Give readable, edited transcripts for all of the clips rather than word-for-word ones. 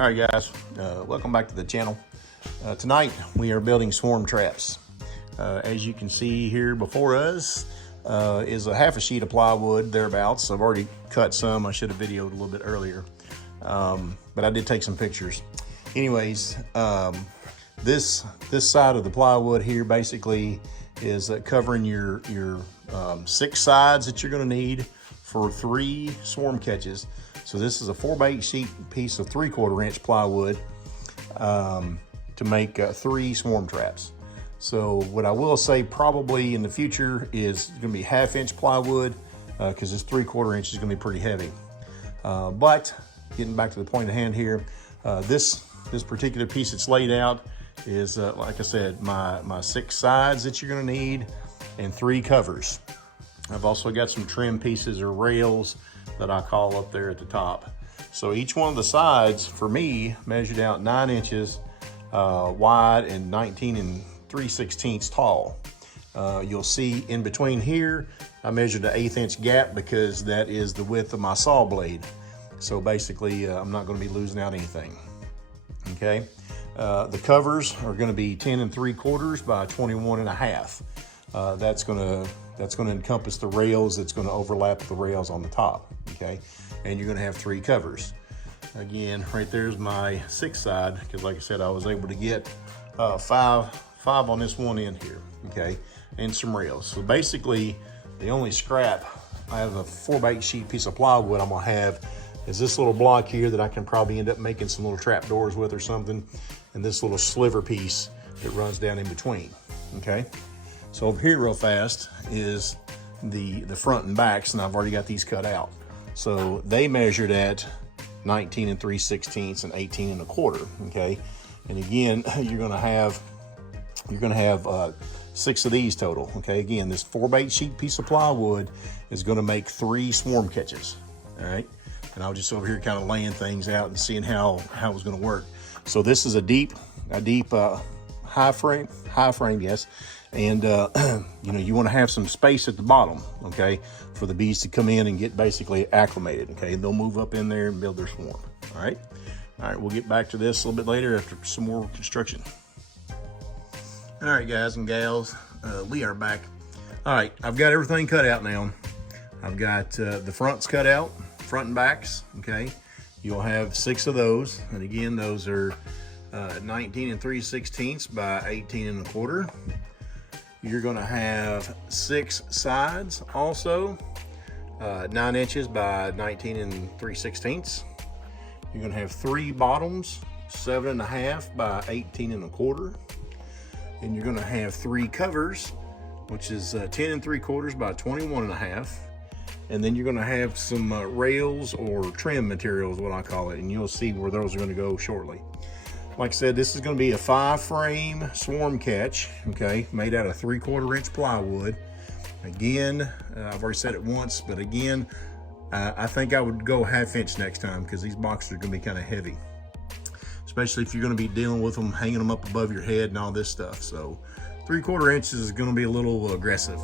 All right, guys, welcome back to the channel. Tonight we are building swarm traps. As you can see here before us is a half a sheet of plywood thereabouts. I've already cut some. I should have videoed a little bit earlier, but I did take some pictures. Anyways, this side of the plywood here basically is covering your 6 sides that you're going to need for 3 swarm catches. So this is a 4x8 sheet piece of 3/4 inch plywood to make 3 swarm traps. So what I will say probably in the future is going to be 1/2 inch plywood because this 3/4 inch is going to be pretty heavy. But getting back to the point at hand here, this particular piece that's laid out is like I said, my 6 sides that you're going to need and 3 covers. I've also got some trim pieces or rails that I call up there at the top. So each one of the sides for me measured out 9 inches wide and 19 3/16 tall. You'll see in between here, I measured an 1/8 inch gap because that is the width of my saw blade. So basically, I'm not going to be losing out anything. Okay, the covers are going to be 10 3/4 by 21 1/2. That's going to encompass the rails. That's going to overlap the rails on the top. Okay, and you're going to have 3 covers. Again, right there's my 6 side because, like I said, I was able to get 5 on this one end here. Okay, and some rails. So basically, the only scrap I have a 4x8 sheet piece of plywood I'm gonna have is this little block here that I can probably end up making some little trap doors with or something, and this little sliver piece that runs down in between. Okay. So over here real fast is the front and backs, and I've already got these cut out. So they measured at 19 3/16 and 18 1/4. Okay, and again, you're gonna have 6 of these total. Okay, again, this 4x8 sheet piece of plywood is gonna make 3 swarm catches. All right, and I was just over here kind of laying things out and seeing how it was gonna work. So this is a deep high frame, yes. And you know, you want to have some space at the bottom, okay, for the bees to come in and get basically acclimated. Okay, they'll move up in there and build their swarm. All right, we'll get back to this a little bit later after some more construction. All right, guys and gals, we are back. All right, I've got everything cut out now. I've got the fronts cut out, front and backs. Okay, you'll have 6 of those, and again, those are 19 3/16 by 18 1/4. You're gonna have 6 sides also, 9 inches by 19 3/16. You're gonna have 3 bottoms, 7 1/2 by 18 1/4. And you're gonna have 3 covers, which is 10 3/4 by 21 1/2. And then you're gonna have some rails or trim materials, what I call it, and you'll see where those are gonna go shortly. Like I said, this is going to be a 5-frame swarm catch, okay, made out of 3/4 inch plywood. Again, I've already said it once, but again, I think I would go 1/2 inch next time because these boxes are going to be kind of heavy, especially if you're going to be dealing with them, hanging them up above your head and all this stuff. So 3/4 inches is going to be a little aggressive.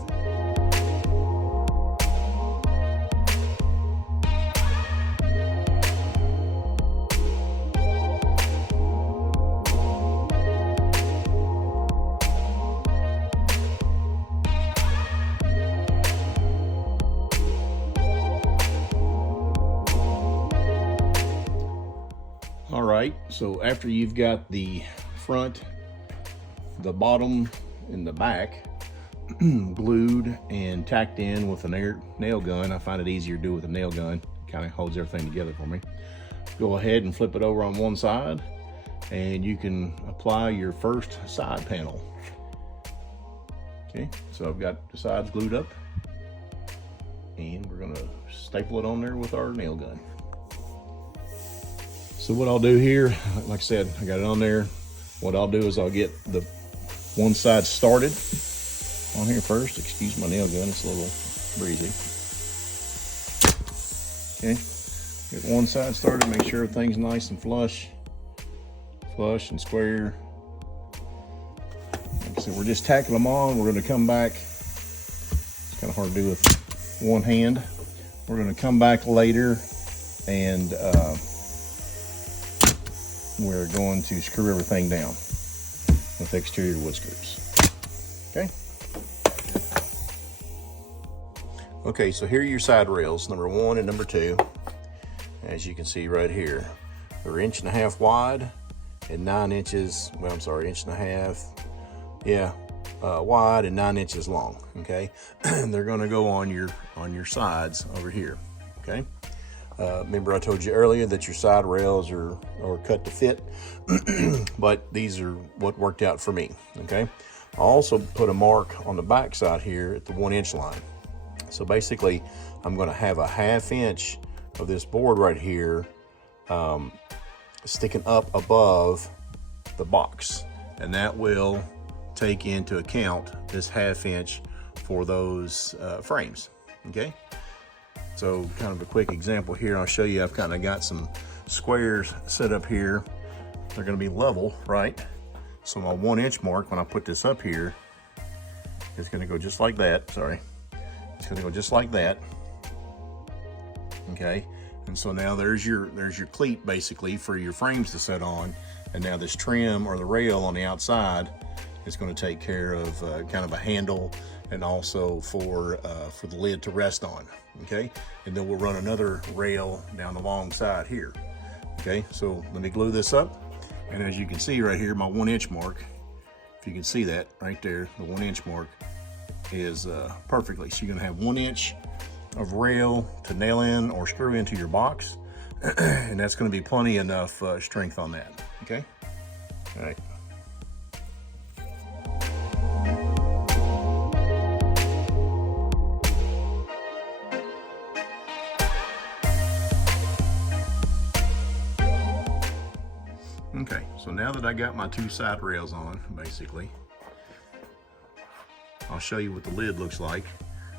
All right, so after you've got the front, the bottom, and the back glued and tacked in with a nail gun, I find it easier to do with a nail gun. Kind of holds everything together for me. Go ahead and flip it over on one side, and you can apply your first side panel. Okay, so I've got the sides glued up, and we're gonna staple it on there with our nail gun. So what I'll do here, like I said, I got it on there. What I'll do is I'll get the one side started on here first. Excuse my nail gun, it's a little breezy. Okay, get one side started, make sure everything's nice and flush and square. Like I said, we're just tacking them on. We're gonna come back. It's kind of hard to do with one hand. We're gonna come back later and we're going to screw everything down with exterior wood screws. Okay. Okay, so here are your side rails, number 1 and number 2. As you can see right here, they're 1.5 inches wide and 9 inches, well, I'm sorry, 1.5 inches, wide and 9 inches long. Okay, and they're going to go on your sides over here. Okay, remember I told you earlier that your side rails are cut to fit, but these are what worked out for me. Okay, I also put a mark on the back side here at the 1 inch line. So basically, I'm going to have a 1/2 inch of this board right here sticking up above the box, and that will take into account this 1/2 inch for those frames. Okay, so kind of a quick example here. I'll show you. I've kind of got some squares set up here. They're going to be level, right? So my 1 inch mark, when I put this up here, is going to go just like that. Sorry, it's going to go just like that. Okay, and so now there's your cleat basically for your frames to set on, and now this trim or the rail on the outside is going to take care of kind of a handle, and also for the lid to rest on. Okay, and then we'll run another rail down the long side here. Okay, so let me glue this up, and as you can see right here, my 1 inch mark, if you can see that right there, the 1 inch mark is perfectly. So you're going to have 1 inch of rail to nail in or screw into your box, and that's going to be plenty enough strength on that. Okay, all right. Okay, so now that I got my 2 side rails on, basically, I'll show you what the lid looks like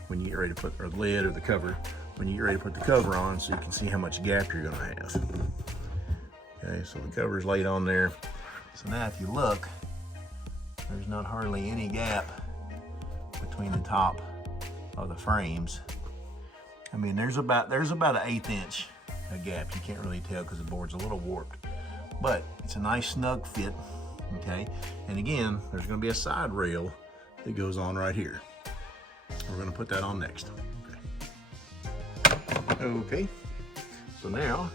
when you get ready to put, or the lid or the cover, when you get ready to put the cover on, so you can see how much gap you're gonna have. Okay, so the cover's laid on there. So now if you look, there's not hardly any gap between the top of the frames. I mean, there's about an 1/8 inch gap. You can't really tell because the board's a little warped, but it's a nice snug fit. Okay, and again, there's going to be a side rail that goes on right here. We're going to put that on next. Okay, so now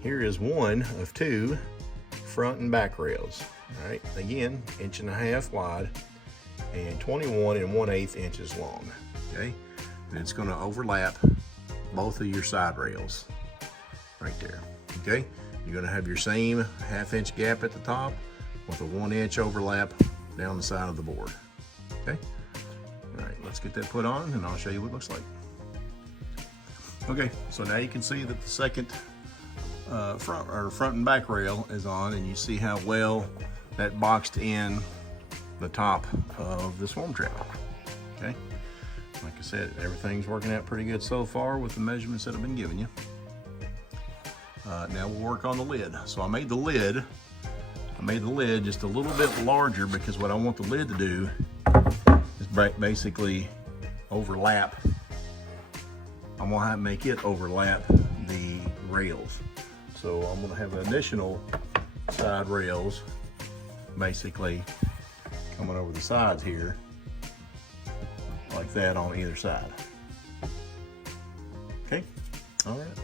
here is one of 2 front and back rails. All right, again, 1.5 inches wide and 21 1/8 inches long. Okay, and it's going to overlap both of your side rails right there. Okay, you're going to have your same 1/2 inch gap at the top with a 1 inch overlap down the side of the board. Okay, all right, let's get that put on and I'll show you what it looks like. Okay, so now you can see that the second front and back rail is on, and you see how well that boxed in the top of the swarm trap. Okay, like I said, everything's working out pretty good so far with the measurements that I've been giving you. Now we'll work on the lid. So I made the lid just a little bit larger because what I want the lid to do is basically overlap. I'm gonna make it overlap the rails. So I'm gonna have additional side rails basically coming over the sides here like that on either side. Okay, all right.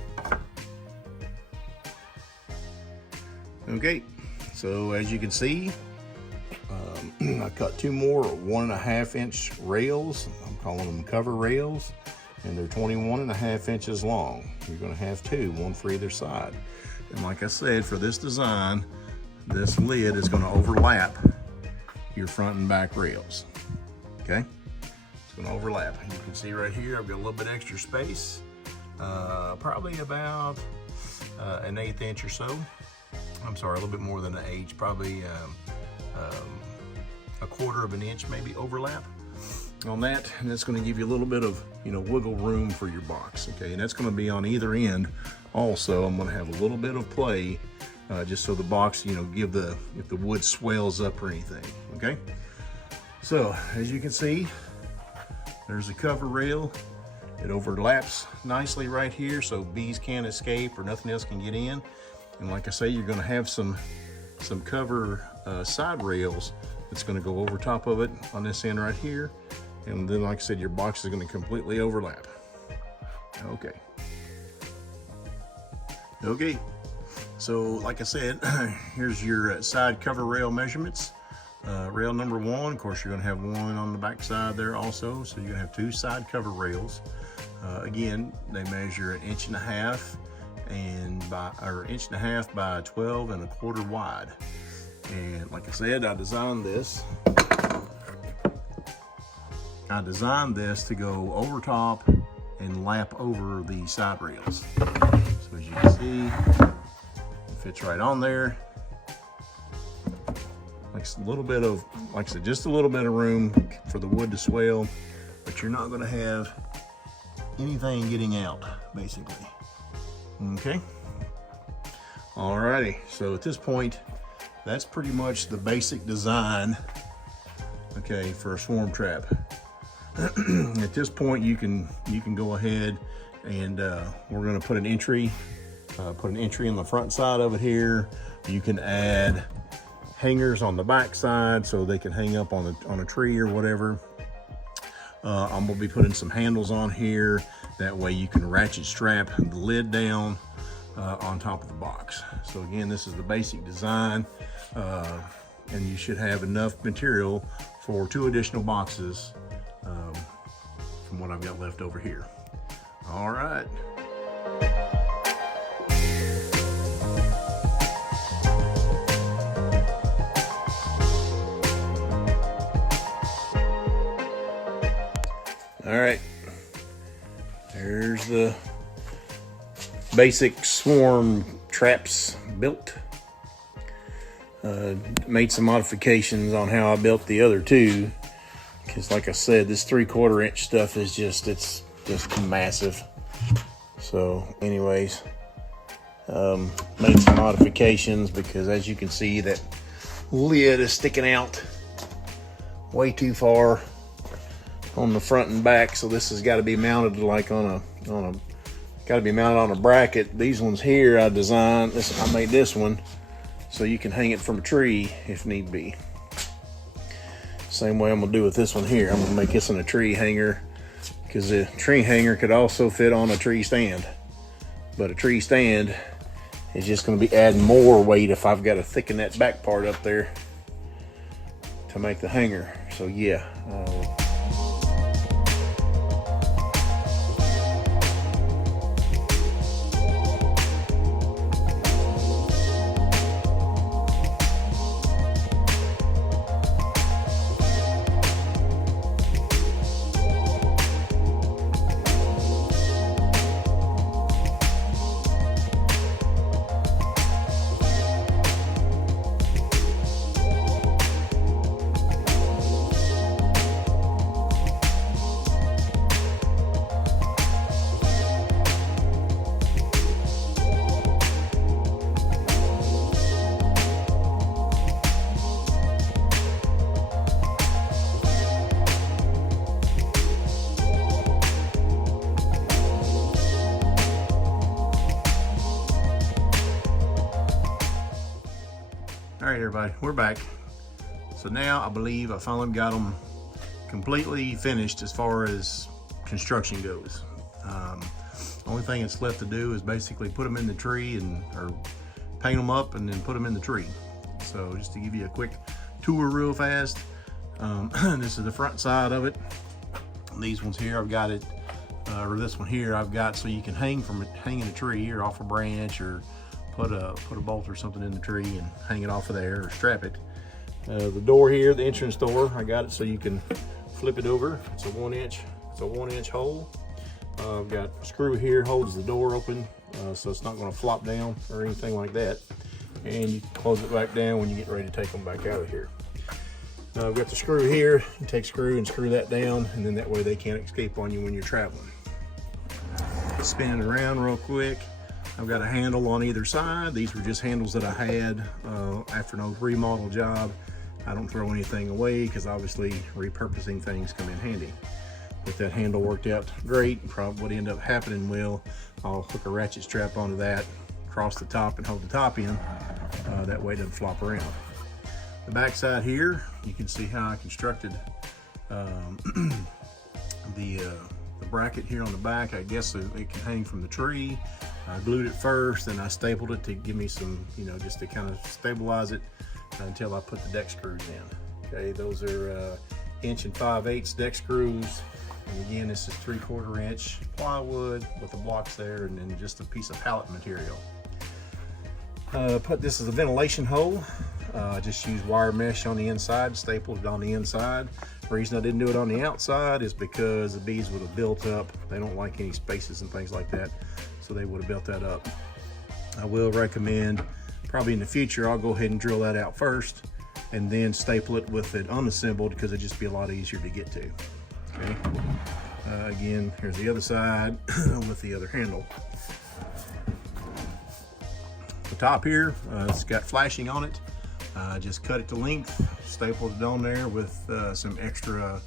Okay, so as you can see, I cut 2 more 1.5 inch rails. I'm calling them cover rails, and they're 21.5 inches long. You're gonna have 2, one for either side. And like I said, for this design, this lid is gonna overlap your front and back rails, okay? It's gonna overlap. You can see right here, I've got a little bit extra space, probably about 1/8 inch or so. I'm sorry, a little bit more than 1/8, probably 1/4 of an inch maybe overlap on that, and that's going to give you a little bit of wiggle room for your box. Okay, and that's going to be on either end. Also, I'm going to have a little bit of play just so the box if the wood swells up or anything. Okay, so as you can see, there's a cover rail. It overlaps nicely right here so bees can't escape or nothing else can get in. And like I say, you're gonna have some cover side rails that's gonna go over top of it on this end right here. And then, like I said, your box is gonna completely overlap. Okay, so like I said, here's your side cover rail measurements. Rail number 1, of course, you're gonna have one on the back side there also, so you're gonna have 2 side cover rails. Again, they measure 1.5 inches by 12 1/4 wide. And like I said, I designed this to go over top and lap over the side rails. So as you can see, it fits right on there. Like a little bit of, like I said, just a little bit of room for the wood to swell, but you're not gonna have anything getting out, basically. Okay. Alrighty, so at this point, that's pretty much the basic design, okay, for a swarm trap. At this point, you can go ahead and we're going to put an entry in the front side of it here. You can add hangers on the back side so they can hang up on a tree or whatever. I'm going to be putting some handles on here. That way you can ratchet strap the lid down on top of the box. So again, this is the basic design, and you should have enough material for 2 additional boxes from what I've got left over here. All right. All right, there's the basic swarm traps built. Made some modifications on how I built the other 2, because like I said, this 3/4 inch stuff is it's just massive. So anyways, made some modifications because as you can see, that lid is sticking out way too far on the front and back, so this has got to be mounted like on a bracket. These ones here I designed this. I made this one so you can hang it from a tree if need be. Same way I'm gonna do with this one here. I'm gonna make this in a tree hanger because the tree hanger could also fit on a tree stand, but a tree stand is just gonna be adding more weight if I've got to thicken that back part up there to make the hanger. So yeah. All right, everybody, we're back. So now I believe I finally got them completely finished as far as construction goes. Only thing that's left to do is basically put them in the tree or paint them up and then put them in the tree. So just to give you a quick tour real fast, this is the front side of it. These ones here, I've got it, or this one here, I've got so you can hang in a tree or off a branch, or put a bolt or something in the tree and hang it off of there or strap it. The door here, the entrance door, I got it so you can flip it over. It's a 1 inch hole. I've got a screw here, holds the door open, so it's not going to flop down or anything like that. And you can close it back down when you get ready to take them back out of here. I've got the screw here. You take screw and screw that down, and then that way they can't escape on you when you're traveling. Spin it around real quick. I've got a handle on either side. These were just handles that I had after an old remodel job. I don't throw anything away because obviously repurposing things come in handy. But that handle worked out great. Probably what ended up happening will, I'll hook a ratchet strap onto that, across the top and hold the top in. That way it doesn't flop around. The back side here, you can see how I constructed the bracket here on the back. I guess it can hang from the tree. I glued it first, then I stapled it to give me some, just to kind of stabilize it until I put the deck screws in. Okay, those are 1 5/8" deck screws. And again, this is 3/4 inch plywood with the blocks there, and then just a piece of pallet material. This is a ventilation hole. Just use wire mesh on the inside, stapled it on the inside. The reason I didn't do it on the outside is because the bees would have built up. They don't like any spaces and things like that, so they would have built that up. I will recommend, probably in the future, I'll go ahead and drill that out first and then staple it with it unassembled, because it'd just be a lot easier to get to. Okay. Again, here's the other side with the other handle. The top here, it's got flashing on it. Just cut it to length, stapled it on there with some extra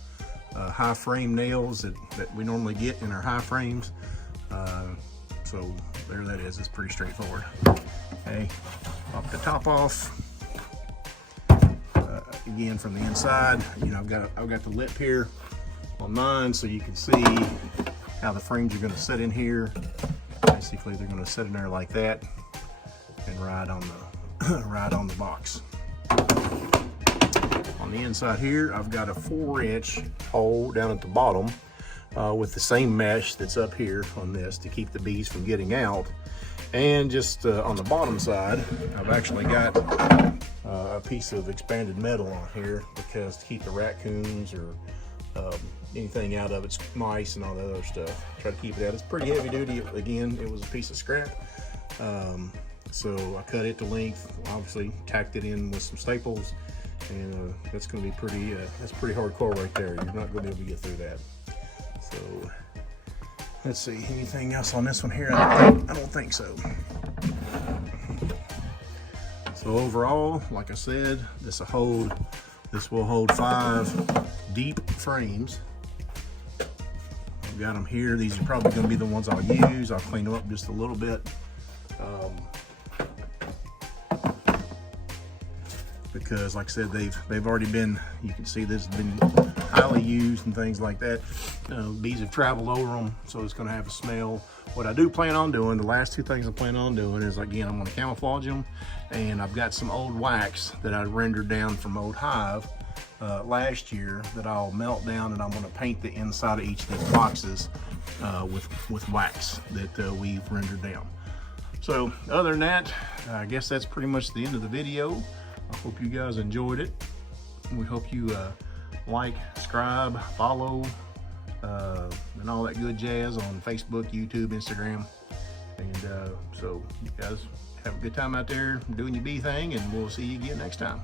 high frame nails that we normally get in our high frames. So there that is. It's pretty straightforward. Okay, pop the top off. Again, from the inside, I've got the lip here on mine, so you can see how the frames are going to sit in here. Basically, they're going to sit in there like that and ride on the box. On the inside here, I've got a 4-inch hole down at the bottom with the same mesh that's up here on this to keep the bees from getting out. And just on the bottom side, I've actually got a piece of expanded metal on here, because to keep the raccoons or anything out of it, mice and all that other stuff, try to keep it out. It's pretty heavy duty. Again, it was a piece of scrap. So I cut it to length, obviously tacked it in with some staples, and that's going to be pretty, that's pretty hardcore right there. You're not going to be able to get through that. So let's see, anything else on this one here? I don't think so. So overall, like I said, this will hold 5 deep frames. I've got them here. These are probably going to be the ones I'll use. I'll clean them up just a little bit. Because like I said, they've already been, you can see this has been highly used and things like that. Bees have traveled over them, so it's going to have a smell. What I do plan on doing, the last 2 things I plan on doing is, again, I'm going to camouflage them, and I've got some old wax that I rendered down from old hive last year that I'll melt down, and I'm going to paint the inside of each of these boxes with wax that we've rendered down. So other than that, I guess that's pretty much the end of the video. I hope you guys enjoyed it. We hope you like, subscribe, follow, and all that good jazz on Facebook, YouTube, Instagram. And so you guys have a good time out there doing your bee thing, and we'll see you again next time.